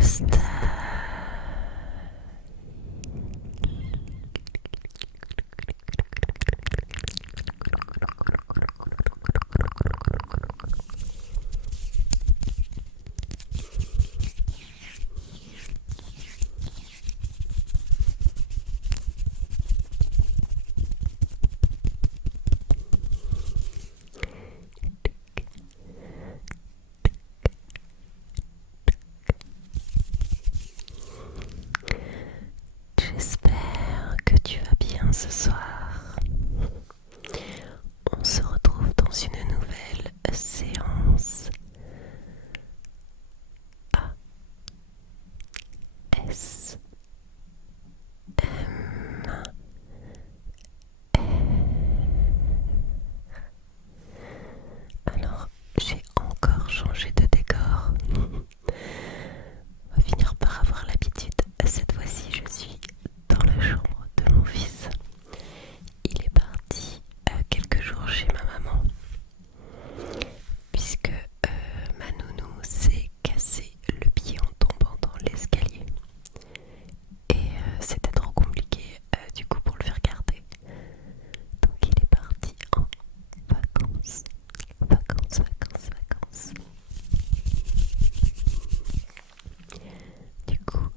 style. J'espère que tu vas bien ce soir. On se retrouve dans une nouvelle séance ASMR. Alors, j'ai encore changé de décor. On va finir par avoir l'habitude. Cette fois-ci, je suis dans la chambre de mon fils. Il est parti quelques jours chez ma maman, puisque ma nounou s'est cassé le pied en tombant dans l'escalier. Et c'était trop compliqué du coup pour le faire garder. Donc il est parti en vacances. Vacances. Du coup,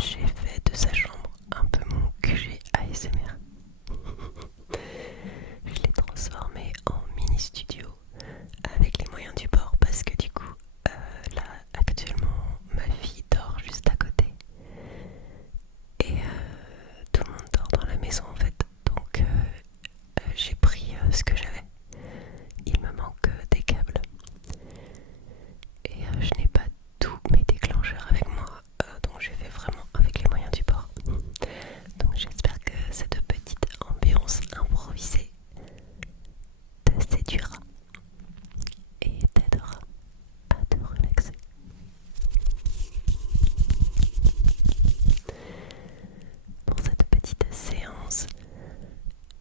j'ai fait de sa chambre un peu mon QG ASMR. Je l'ai transformé en mini studio avec les moyens du bord parce que du coup, là actuellement, ma fille dort juste à côté. Et tout le monde dort dans la maison en fait. Donc j'ai pris ce que j'avais. Il me manque des câbles. Et je n'ai pas tous mes déclencheurs avec moi, donc j'ai fait vraiment avec les moyens du bord. Donc j'espère que cette petite ambiance improvisée te séduira et t'aidera à te relaxer. Pour cette petite séance,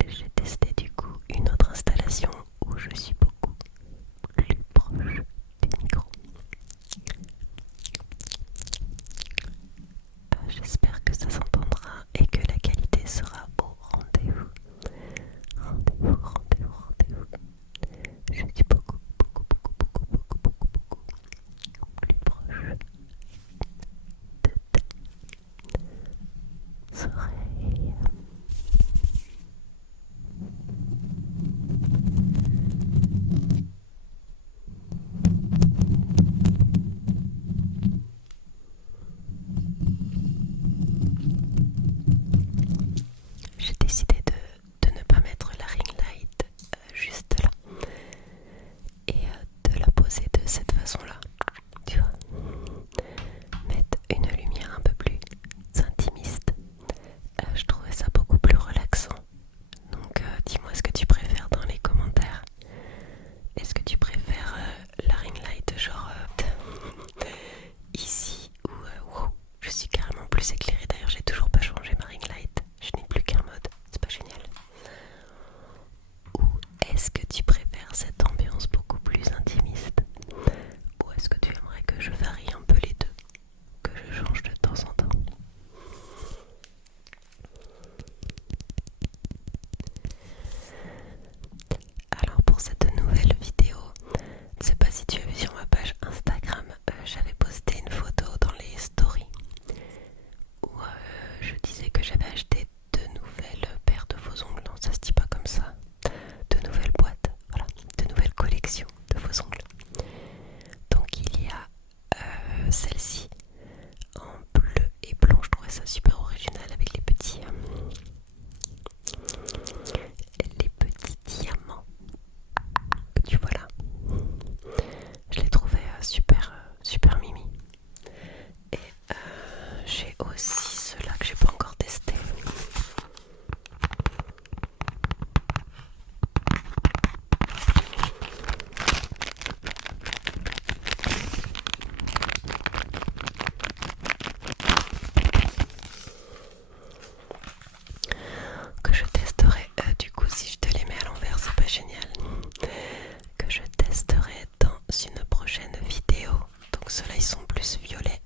j'ai testé du coup une autre installation où je suis beaucoup plus proche du micro. J'espère que ça s'entendra et que la qualité sera au rendez-vous. Rendez-vous. Je suis beaucoup plus proche de tes oreilles. J'ai décidé de ne pas mettre la ring light juste là et de la poser de cette façon-là, tu vois, mettre une lumière un peu plus intimiste. Je trouvais ça beaucoup plus relaxant. Donc dis-moi ce que tu préfères dans les commentaires. Est-ce que tu préfères la ring light genre ici ou wow, je suis carrément plus éclairée. D'ailleurs j'ai toujours pas changé ma ring light. Je n'ai plus qu'un mode, c'est pas génial. Ou est-ce que tu préfères cette ambiance beaucoup plus intimiste? Ou est-ce que tu aimerais que je varie un peu les deux? Que je change de temps en temps? Alors pour cette nouvelle vidéo, je ne sais pas si tu as vu sur ma page Instagram, j'avais posté une photo dans les stories où je disais que j'avais acheté de nouvelles paires de faux ongles. Non, ça se dit pas comme ça. De nouvelles boîtes, voilà, de nouvelles collections de faux ongles. Donc il y a celle-ci en bleu et blanc. Je trouvais ça super original avec les petits diamants que tu vois là. Je les trouvais super mimi. Et j'ai aussi ceux-là que j'ai pas encore testé. Que je testerai du coup si je te les mets à l'envers, c'est pas génial. Que je testerai dans une prochaine vidéo. Donc ceux-là ils sont plus violets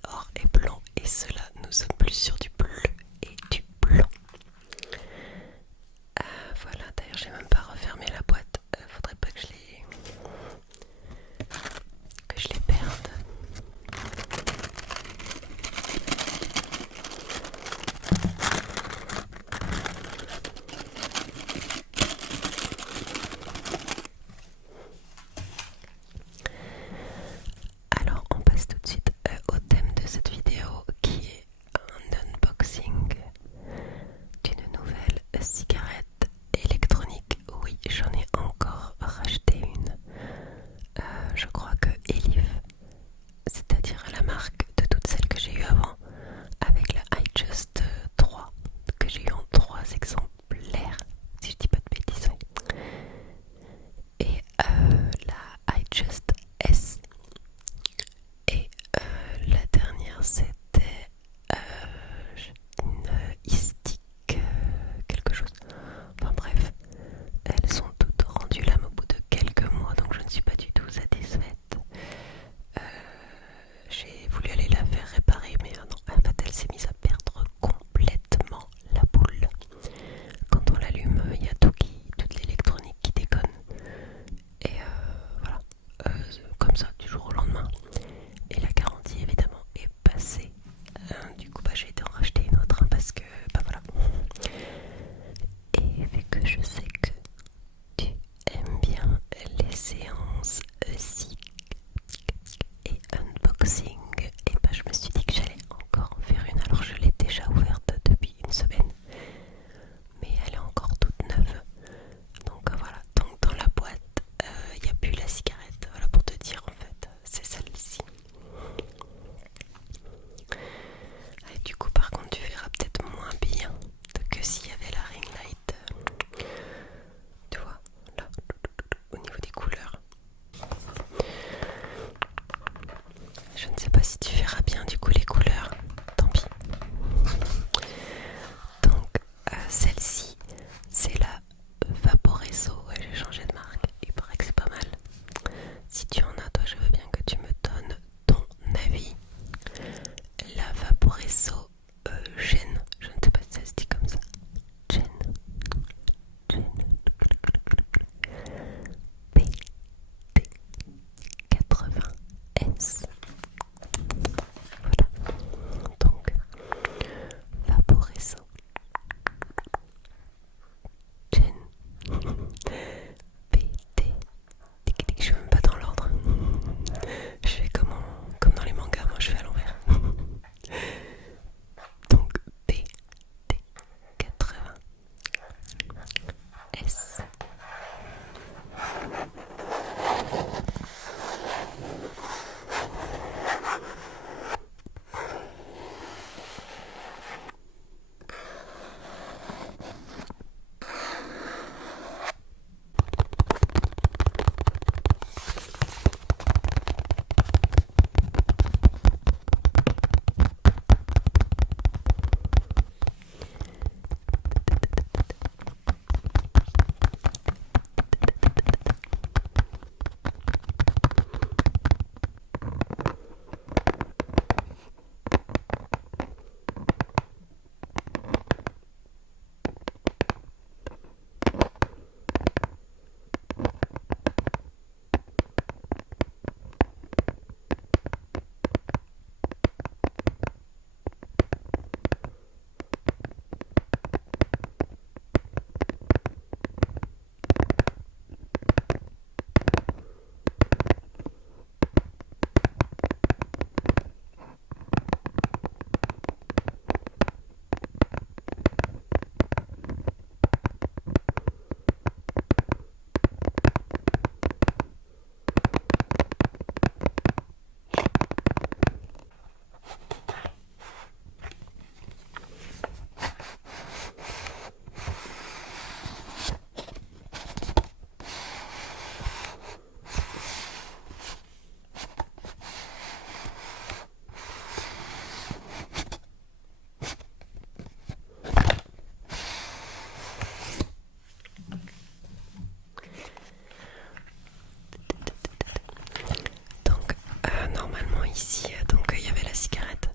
ici, donc il y avait la cigarette.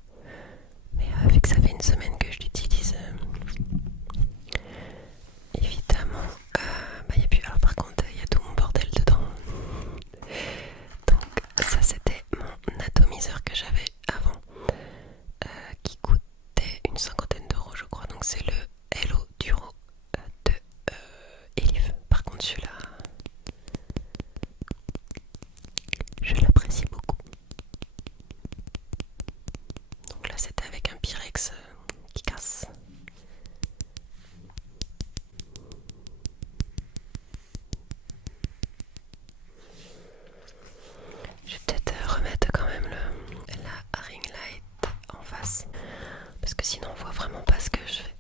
Mais vu que ça fait une semaine que je l'utilise, évidemment, il n'y a plus. Alors par contre, il y a tout mon bordel dedans. Donc ça c'était mon atomiseur que j'avais avant, qui coûtait une cinquantaine d'euros je crois. Donc c'est le Hello Duro de Elif. Par contre celui-là, je l'apprécie beaucoup. Donc là c'était avec un Pyrex qui casse. Je vais peut-être remettre quand même la ring light en face, parce que sinon on voit vraiment pas ce que je fais.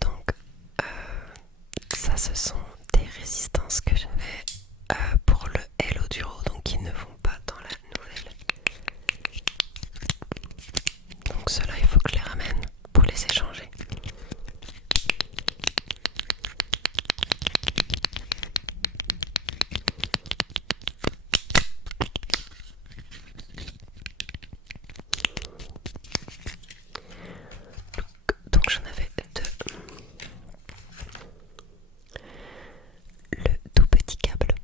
Donc ça, ce sont des résistances que j'avais pour le Hello Duro, donc qui ne vont pas dans la nouvelle. Donc ceux-là il faut que je les ramène pour les échanger. Donc j'en avais deux. Le tout petit câble.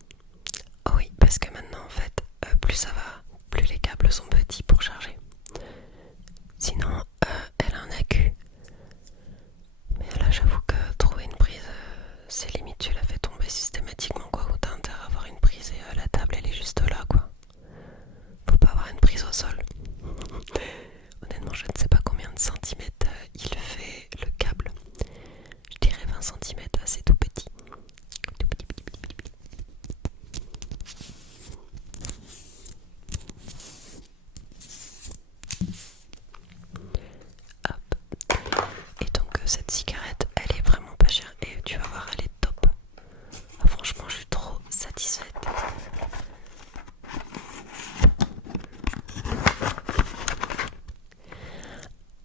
Oh oui, parce que maintenant en fait, plus ça va, plus les câbles sont petits pour charger. Sinon, elle a un accu. Mais là j'avoue que trouver une prise, c'est limite, tu la fais tomber systématiquement quoi. Ou t'as intérêt à avoir une prise et la table elle est juste là quoi. Faut pas avoir une prise au sol. Honnêtement, je ne sais pas combien de centimètres il fait le câble. Je dirais 20 centimètres, c'est tout petit. Tout petit, petit, petit, petit. Hop. Et donc cette cigarette, elle est vraiment pas chère et tu vas voir, elle est top. Ah, franchement, je suis trop satisfaite.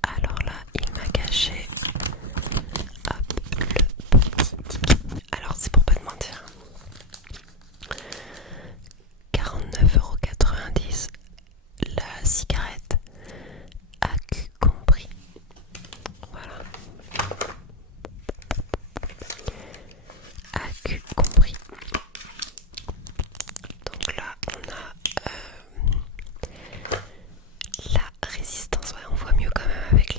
Alors là, il m'a caché hop, le petit ticket. Alors c'est pour pas te mentir, 49,90 € la cigarette, accu compris. Voilà, accu compris. Donc là on a la résistance. Ouais, on voit mieux quand même avec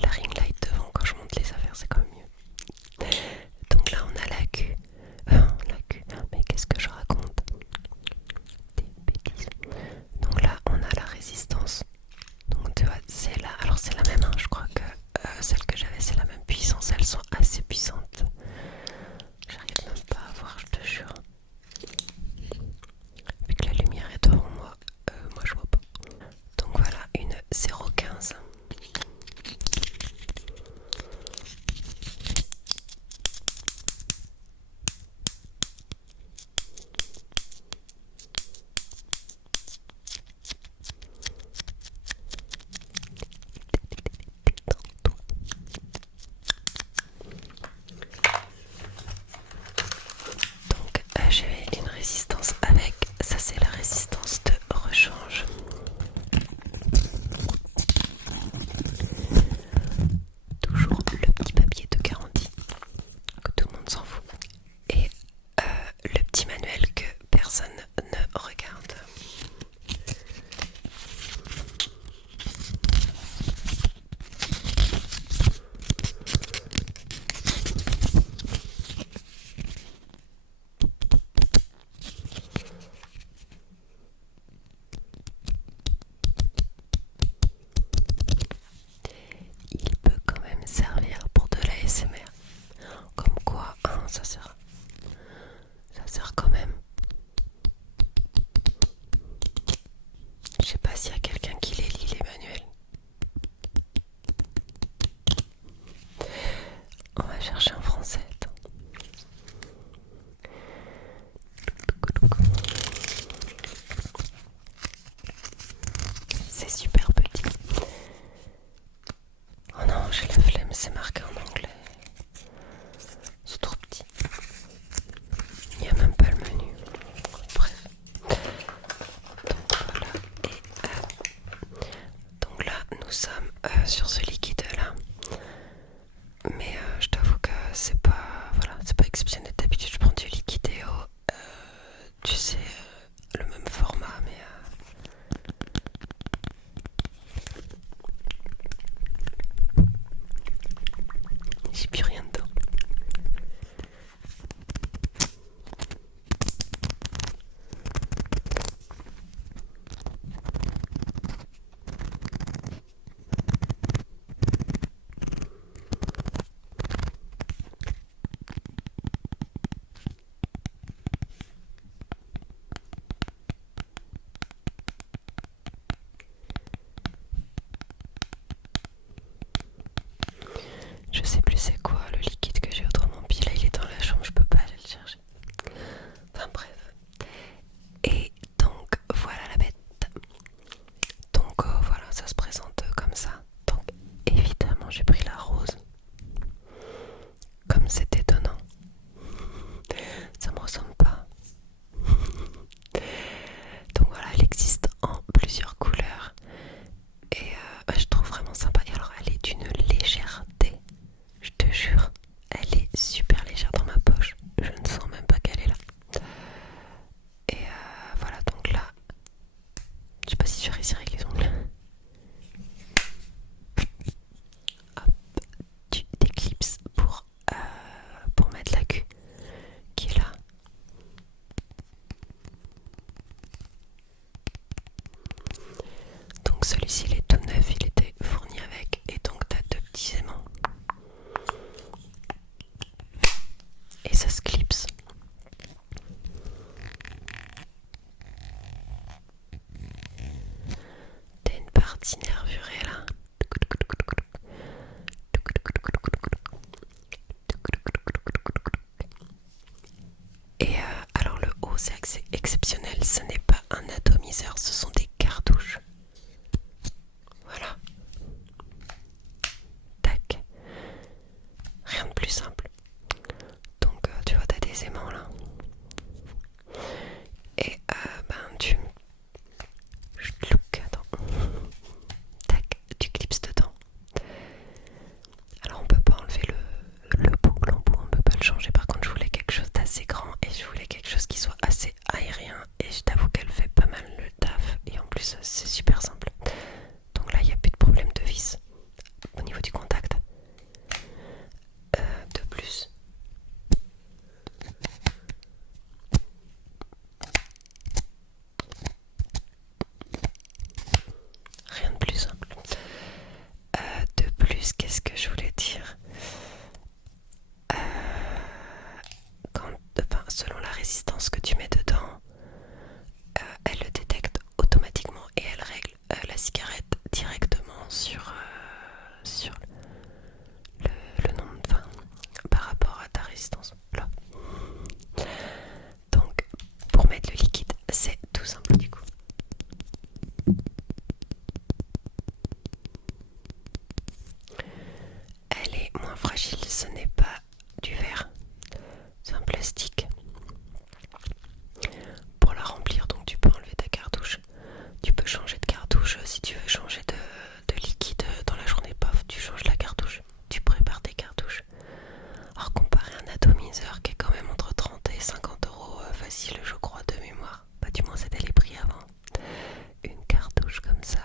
la ring light devant. Quand je monte les affaires, c'est quand même mieux. Donc là on a l'accu. L'accu, mais qu'est-ce que je raconte? Des bêtises. Donc là on a la résistance. Donc tu vois, c'est là. Alors c'est la même, hein. Je crois que celle que j'avais c'est la même puissance. Elles sont assez puissantes. J'arrive même pas à voir, je te jure. Vu que la lumière est devant moi, moi je vois pas. Donc voilà, une 0,15. Donc j'ai une résistance avec, ça c'est la résistance de rechange. Toujours le petit papier de garantie que tout le monde s'en fout. Et le petit manuel que personne ne regarde. Il peut quand même servir pour de l'ASMR. Comme quoi, hein, ça sert quand même tu sais, le même format, mais j'ai plus rien dedans. Je sais plus c'est quoi le liquide que j'ai autrement. Puis là il est dans la chambre, je peux pas aller le chercher. Enfin bref. Et donc voilà la bête. Donc voilà, ça se présente comme ça. Donc évidemment j'ai pris la rose. Comme c'est étonnant. Ça me ressemble pas. Donc voilà, elle existe en plusieurs couleurs. Et je trouve vraiment sympa. Et alors elle est d'une légèreté. Je te jure, elle est super légère dans ma poche. Je ne sens même pas qu'elle est là. Et voilà, donc là, je sais pas si je vais réussir avec les ongles. Hop, tu déclipses pour mettre la queue qui est là. Donc celui-ci il est tout neuf, il était fourni avec. Et donc t'as deux petits aimants. Et ça se clipse. T'as une partie nervurée là. Et alors le haut c'est exceptionnel, ce n'est pas un atomiseur, ce sont des cartouches. Voilà. Tac. Rien de plus simple. Donc tu vois t'as des aimants là. Et tu... Attends. Tac, tu clipses dedans. Alors on peut pas enlever le bout, l'embout, on peut pas le changer. Par contre je voulais quelque chose d'assez grand et je voulais quelque chose qui soit assez aérien. Et je t'avoue qu'elle fait pas mal le taf. Et en plus c'est super simple. Donc là il n'y a plus de problème de vis au niveau du contact. De plus, rien de plus simple. De plus, qu'est-ce que je voulais dire? Selon la résistance que tu mets dedans, elle le détecte automatiquement et elle règle la cigarette directement sur le nombre de par rapport à ta résistance. Là. Donc, pour mettre le liquide, c'est tout simple du coup. Elle est moins fragile, ce n'est pas du verre, c'est un plastique. Pour la remplir, donc tu peux enlever ta cartouche. Tu peux changer de cartouche si tu veux changer de liquide dans la journée. Paf, tu changes la cartouche. Tu prépares tes cartouches. Alors comparé à un atomiseur qui est quand même entre 30 et 50 euros facile, je crois, de mémoire. Bah du moins c'était les prix avant. Une cartouche comme ça,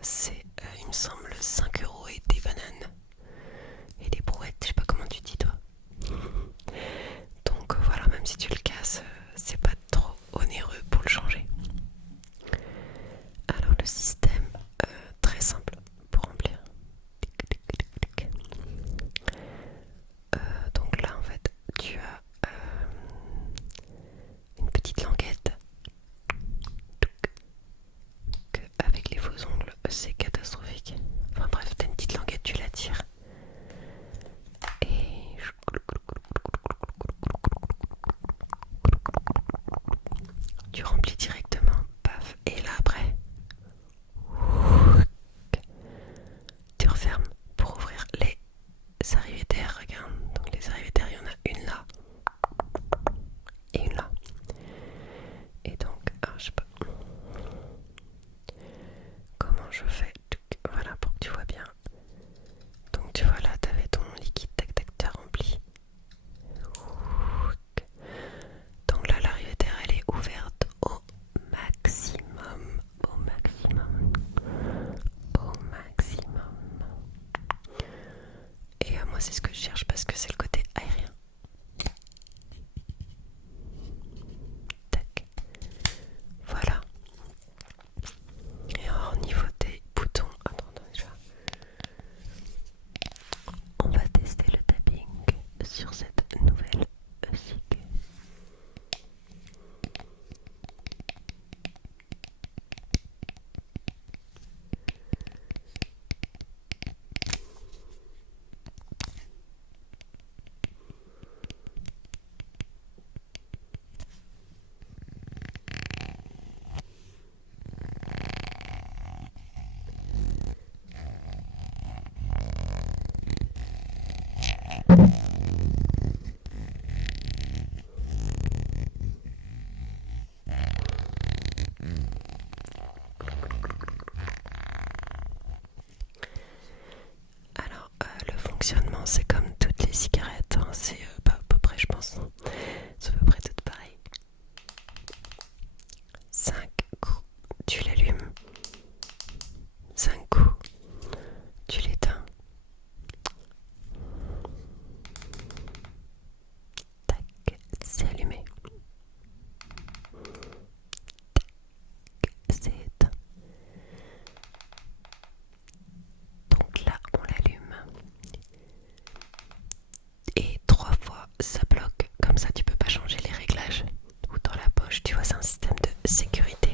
c'est il me semble 5 euros et des bananes. Et des brouettes, je sais pas comment tu dis toi. Donc voilà, même si tu le casses, c'est pas trop onéreux pour le changer. Alors le système, très simple pour remplir. Donc là en fait tu as une petite languette que avec les faux ongles c'est catastrophique. Enfin bref, t'as une petite languette, tu la tires et tu remplis directement, paf, et là après tu refermes pour ouvrir les arrivées d'air. Regarde, donc les arrivées d'air, il y en a une là et une là. Et donc, je sais pas comment je fais. Voilà, pour que tu vois bien. Donc tu vois là, t'avais ton liquide, tac tac, t'as rempli. Donc là, l'arrivée d'air, elle est est ouverte au maximum, au maximum, au maximum. Et moi c'est ce que je cherche parce que c'est le côté aérien. Tac. Voilà. Et alors, au niveau des boutons, attends déjà. On va tester le tapping sur cette nouvelle SIG. Alors, le fonctionnement, c'est comme toutes les cigarettes, hein. C'est à peu près, je pense, c'est à peu près tout pareil. 5 coups, tu l'allumes. 5 coups, tu l'éteins. Tac, c'est allumé. Tac, c'est éteint. Donc là, on l'allume. Et 3 fois, ça bloque. Comme ça, tu peux pas changer les réglages. Ou dans la poche, tu vois, c'est un système de sécurité.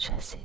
chasser